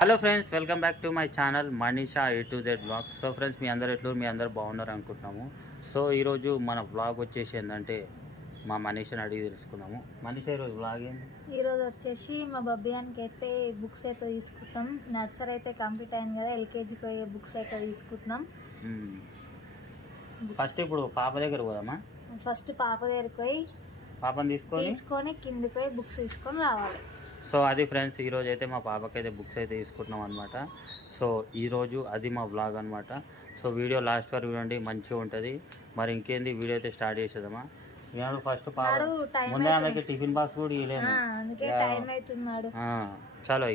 Hello friends welcome back to my channel Manisha A to Z blog so friends మీ అందరు ఎట్లు మీ అందరు బాగున్నారు అనుకుంటున్నాము. సో ఈరోజు మన బ్లాగ్ వచ్చేసి ఏంటంటే మా మనీషాని అడిగి తెలుసుకున్నాము మనీషా ఈరోజు బ్లాగ్ ఏంది? ఈరోజు వచ్చేసి మా బబ్బియానికి అయితే బుక్స్ అయితే తీసుకుంటాం నర్సరీ అయితే కంప్లీట్ అయింది కదా ఎల్కేజీకి పోయే బుక్స్ అయితే తీసుకుంటున్నాం. ఫస్ట్ ఇప్పుడు పాప దగ్గర పోదామా? ఫస్ట్ పాప దగ్గరికి పోయి పాపని తీసుకొని? తీసుకొని కిందికి పోయి బుక్స్ తీసుకొని రావాలి. సో అది ఫ్రెండ్స్ ఈరోజు అయితే మా పాపకి అయితే బుక్స్ అయితే తీసుకుంటున్నాం అనమాట సో ఈరోజు అది మా బ్లాగ్ అనమాట సో వీడియో లాస్ట్ వరకు చూడండి మంచిగా ఉంటుంది. మరి ఇంకేంది వీడియో అయితే స్టార్ట్ చేసేద్దామా? నేను ఫస్ట్ ముందే ఆమెకి టిఫిన్ బాక్స్ కూడా ఆ, చలో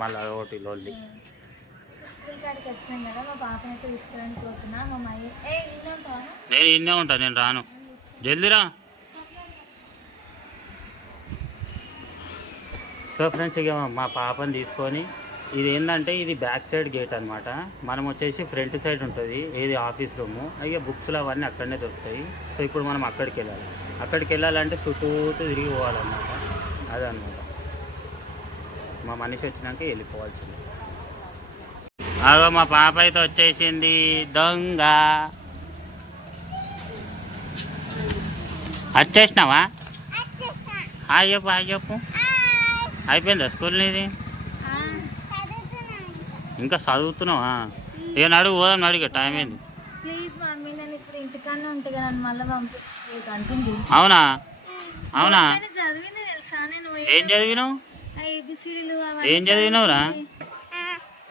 మళ్ళీ ఒకటి లొల్లి. నేను ఇన్నే ఉంటా నేను రాను. జల్దిరా. సో ఫ్రెండ్స్ ఇక మా పాపని తీసుకొని ఇది ఏంటంటే ఇది బ్యాక్ సైడ్ గేట్ అనమాట మనం వచ్చేసి ఫ్రంట్ సైడ్ ఉంటుంది ఏది ఆఫీస్ రూము. ఇక బుక్స్లు అవన్నీ అక్కడనే దొరుకుతాయి. సో ఇప్పుడు మనం అక్కడికి వెళ్ళాలి. అక్కడికి వెళ్ళాలంటే చుట్టూ తిరిగి పోవాలన్నమాట. అదనమాట మా మనిషి వచ్చినాక వెళ్ళిపోవాల్సింది. అగో మా పాప అయితే వచ్చేసింది. దొంగ. వచ్చేసినావా? హాయ్ చెప్పు హాయ్ చెప్పు. అయిపోయిందా స్కూల్ నీది? ఇంకా చదువుతున్నావా? ఇక నడుగు పోదాం నడిగా టైం అంటుంది అవునా? అవునా? నేను చదివింది తెలుసా? నేను ఏం చదివినావు? ఏం చదివినావురా?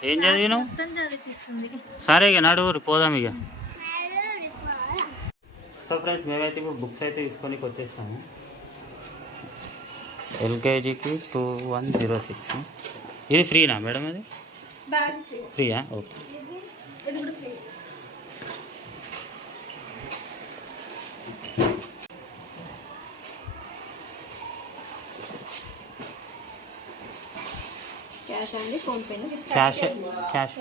ఏం చదివినావు? సరే ఇక నడుగురు పోదాం ఇక. సో ఫ్రెండ్స్ మేమైతే ఇప్పుడు బుక్స్ అయితే తీసుకొని వచ్చేస్తాము ఎల్కేజీకి టూ వన్ జీరో సిక్స్ ఇది ఫ్రీనా మేడం ఇది ఫ్రీయా ఓకే క్యాష్ అండి phone pay cash cash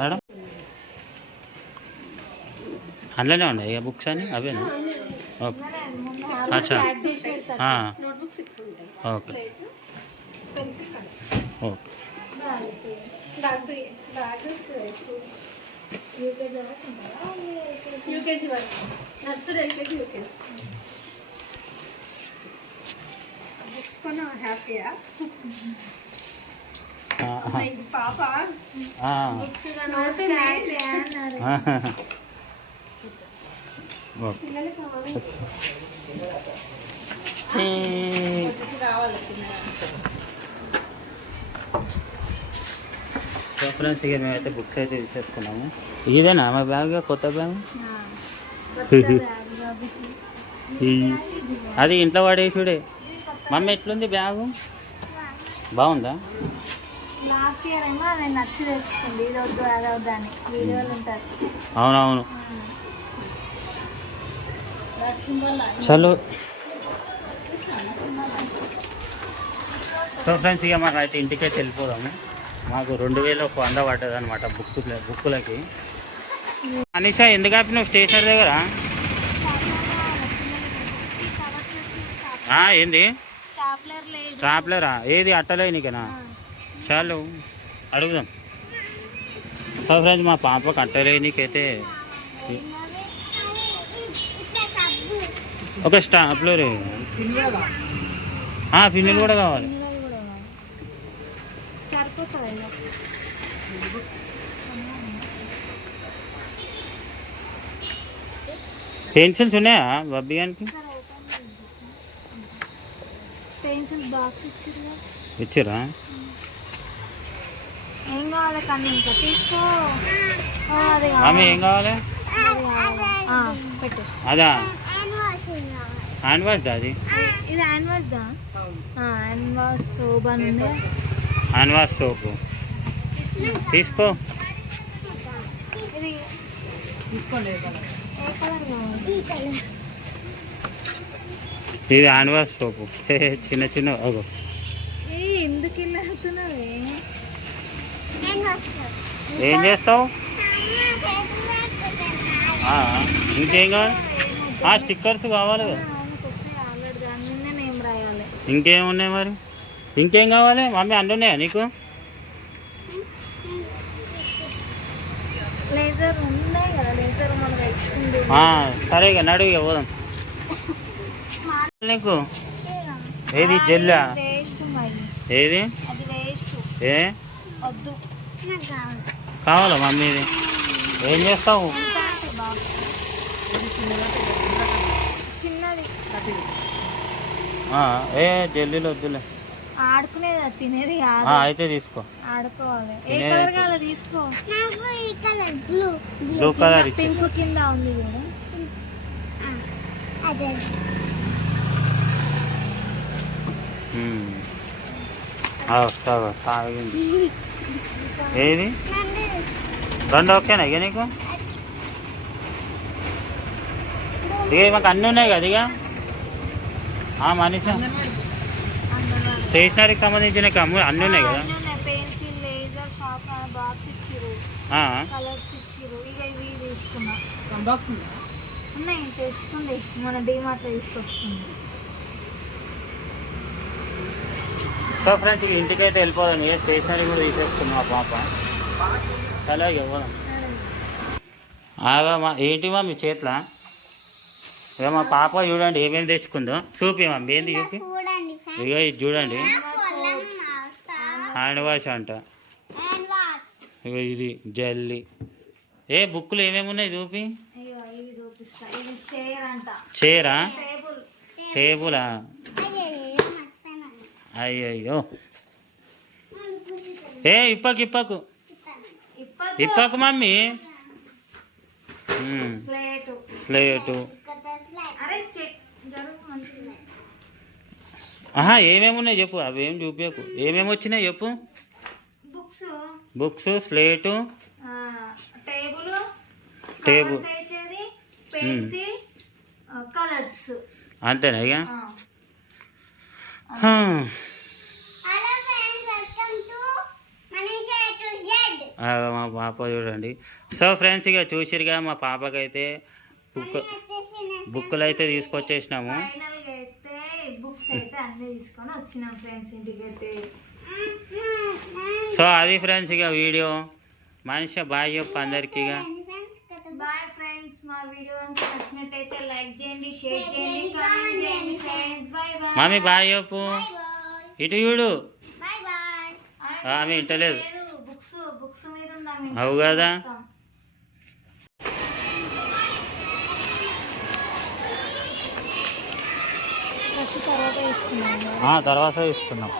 madam? అందులోనే ఉన్నాయి ఇక బుక్స్ అని అవేనా? ఓకే అచ్చా. ఆ. ఓకే. ఓకే. యూకేజీ వరకు నర్సరీ ఎల్కేజీ యూకేజీ. తీసుకున్నా హ్యాపీయా పాప? పిల్లలు కావాలి ఫ్రెండ్స్ ఇక మేమైతే బుక్స్ అయితే తీసేసుకున్నాము ఇదేనా మా బ్యాగ్ కొత్త బ్యాగ్ అది ఇంట్లో పడేసుడే మమ్మీ ఎట్లుంది బ్యాగు బాగుందా? లాస్ట్ ఇయర్ ఏమో నేను నచ్చి తెచ్చుకుంది. ఇది వద్దు అది వద్దు అని. వీడియోలు ఉంటారు. అవునవును. చలో. సో ఫ్రెండ్స్ ఇక మాకు అయితే ఇంటికైతే వెళ్ళిపోదాము. మాకు రెండు వేలు ఒక వంద పడ్డది అనమాట బుక్ బుక్కులకి అనిషా ఎందుకు ఆపినావు? స్టేషనరీ దగ్గర? ఏంది? స్టాప్లర్? ఏది? అట్టలే నీకనా? చాలు అడుగుదాం. సో ఫ్రెండ్స్ మా పాపకు అట్టలేనికైతే ఒక స్టాప్లర్. పిన్నులు కూడా కావాలి. పెన్సిల్స్ ఉన్నాయా పెన్సిల్ బాక్స్ ఇచ్చారు కావాలి ఇంకా? తీసుకో. ఆమె ఏం కావాలి? అది కావాలి. ఆ, పెట్టు అదా హ్యాండ్ వాష్ అది? ఇది హ్యాండ్ వాష్ దా? హ్యాండ్ వాష్ సోప్ అని ఉంది హ్యాండ్ వాష్ సోప్ తీసుకో. ఇది హ్యాండ్ వాష్ సోపు చిన్న చిన్న అగో. ఏ ఎందుకు చేస్తావు? ఆ, ఇంకేం కావాలి? ఆ స్టిక్కర్స్ కావాలి కదా. రాయాలి ఇంకేమున్నాయి మరి? ఇంకేం కావాలి? మమ్మీ అన్నీ ఉన్నాయా నీకు ఉన్నాయి సరే ఇక నడు ఇక పోదాం. నీకు? ఏది? జెల్లా? ఏది? ఏ? కావాలా మమ్మీ ఇది? ఏం చేస్తావు? చిన్నది. ఏ జల్లీలో వద్దులే. ఆడుకునేది తినేది కాదు. అయితే తీసుకో. ఆడుకోవాలి. ఏ తినేది కలర్ కావాలో తీసుకో. బ్లూ. కలర్ పింక్ కింద ఉంది చూడు. తాగింది ఏది? రెండు ఓకేనా ఇక నీకు? ఇక మాకు అన్నీ ఉన్నాయి కదా ఇక? మనిషి. స్టేషనరీకి సంబంధించిన కమ్ము అన్నీ ఉన్నాయి కదా. పెన్సిల్ లేజర్ షాప్ బాక్స్ ఇచ్చిరు కలర్స్ ఇచ్చిరు ఇక ఇవి తీసుకున్నా. ఉన్నాయి తెచ్చుకుంది. మన డీమార్ట్లో తీసుకొచ్చుకుంది. సో ఫ్రెండ్స్ ఇక ఇంటికి అయితే వెళ్ళిపోదాం. ఏ స్టేషనరీ కూడా తీసేసుకున్నాం మా పాప. చాలా ఇవ్వదాం. ఆగా మా ఏంటి మా మీ చేతిలో? ఇక మా పాప చూడండి ఏమేమి తెచ్చుకుందో. చూపి మా ఏంది చూపి. చూడండి ఇక ఇది చూడండి. హ్యాండ్ వాష్ అంట. Hand wash. ఇక ఇది జల్లి. ఏ బుక్కులు ఏమేమి ఉన్నాయి చూపి. అయ్యో ఇవి చూపిస్తా. ఇది చైర్ అంట. చీరా? టేబుల్. టేబులా? అయ్యో మర్చిపోయినాను. అయ్యయ్యో. ఏ ఇప్పకు ఇప్పకు. ఇప్పకు. మమ్మీ. స్లేట్ స్లేటు అరే చెక్ జరుగు మంచిగా ఆహా ఏమేమి ఉన్నాయి చెప్పు అవి ఏం చూపించకు ఏమేమి వచ్చినాయి చెప్పు. Books. Books slate. Table. Table. Colours అంతేనా ఇక? మా పాప చూడండి. సో ఫ్రెండ్స్ ఇక చూసిరుగా మా పాపకైతే. బుక్కులు అయితే తీసుకొచ్చేసినాము. ఫైనల్గా అయితే బుక్స్ అయితే అన్ని తీసుకొని వచ్చినాం ఫ్రెండ్స్ ఇంటికి అయితే. సో అది ఫ్రెండ్స్ ఇక వీడియో. మనిషి బాయ్ చెప్పు అందరికి బాయ్ ఫ్రెండ్స్ మా వీడియో నచ్చినట్టయితే లైక్ చేయండి షేర్ చేయండి కామెంట్ చేయండి friends bye bye mummy bye చెప్పు. ఇటు చూడు. బాయ్ బాయ్ ఆమె ఇంటలేదు. బుక్స్ బుక్స్ మీద కదా? తర్వాత ఇస్తున్నాం